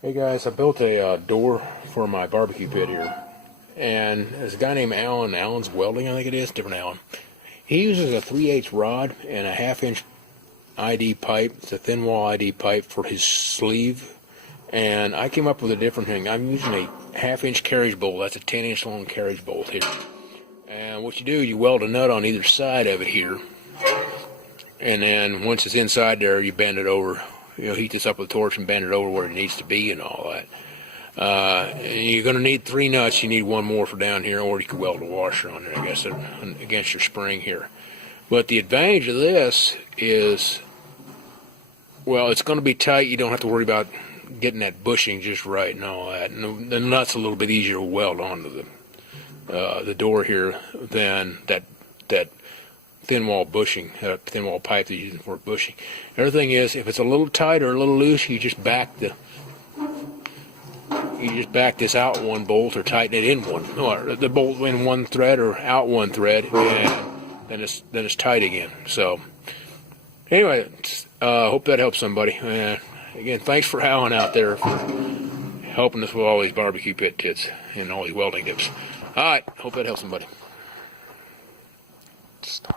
Hey guys, I built a door for my barbecue pit here, and there's a guy named Alan. Alan's Welding, I think it is, different Alan. He uses a 3/8 rod and a 1/2 inch ID pipe. It's a thin wall ID pipe for his sleeve, and I came up with a different thing. I'm using a 1/2 inch carriage bolt. That's a 10-inch long carriage bolt here. And what you do, you weld a nut on either side of it here, and then once it's inside there, you bend it over. You know, heat this up with a torch and bend it over where it needs to be and all that. You're going to need 3 nuts. You need one more for down here, or you could weld a washer on it, I guess, against your spring here. But the advantage of this is, well, it's going to be tight. You don't have to worry about getting that bushing just right and all that. And the nut's a little bit easier to weld onto the door here than that thin wall bushing, thin wall pipe that you're using for bushing. The other thing is, if it's a little tight or a little loose, you just back this out one bolt or tighten it in one, or the bolt in one thread or out one thread, and then it's tight again. So anyway, hope that helps somebody. Again, thanks for Alan out there for helping us with all these barbecue pit kits and all these welding tips. All right, hope that helps somebody. Stop.